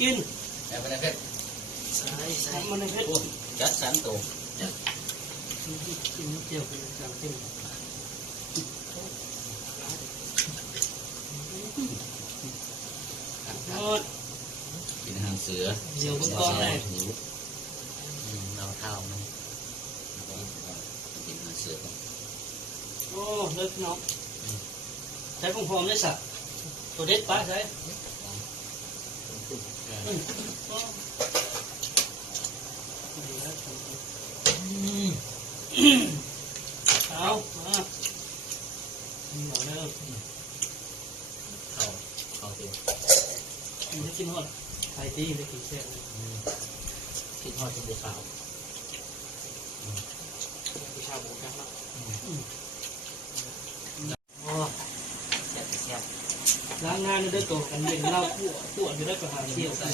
กินแต่ไม่ได้เพชรใส่มันในเพชรจัดสามตัวกินเจียวเป็นจานเต็มหมดกินหางเสือเดี๋ยวคุณก้อนได้เราเท่ามันกินหางเสือโอ้เลิกน้องใช้ผงหอมได้สักตัวเด็ดป้าใช้เอามาหน่อยเริ่มเข้าตัวมันจะกินหอดไข่ตีเลยกินเส้นกินหอดจนบัวขาวผู้ชายโบกันแล้วล้างงานได้ตัวกันเย็นเล่าพวกจะได้ประหารเที่ยวใส่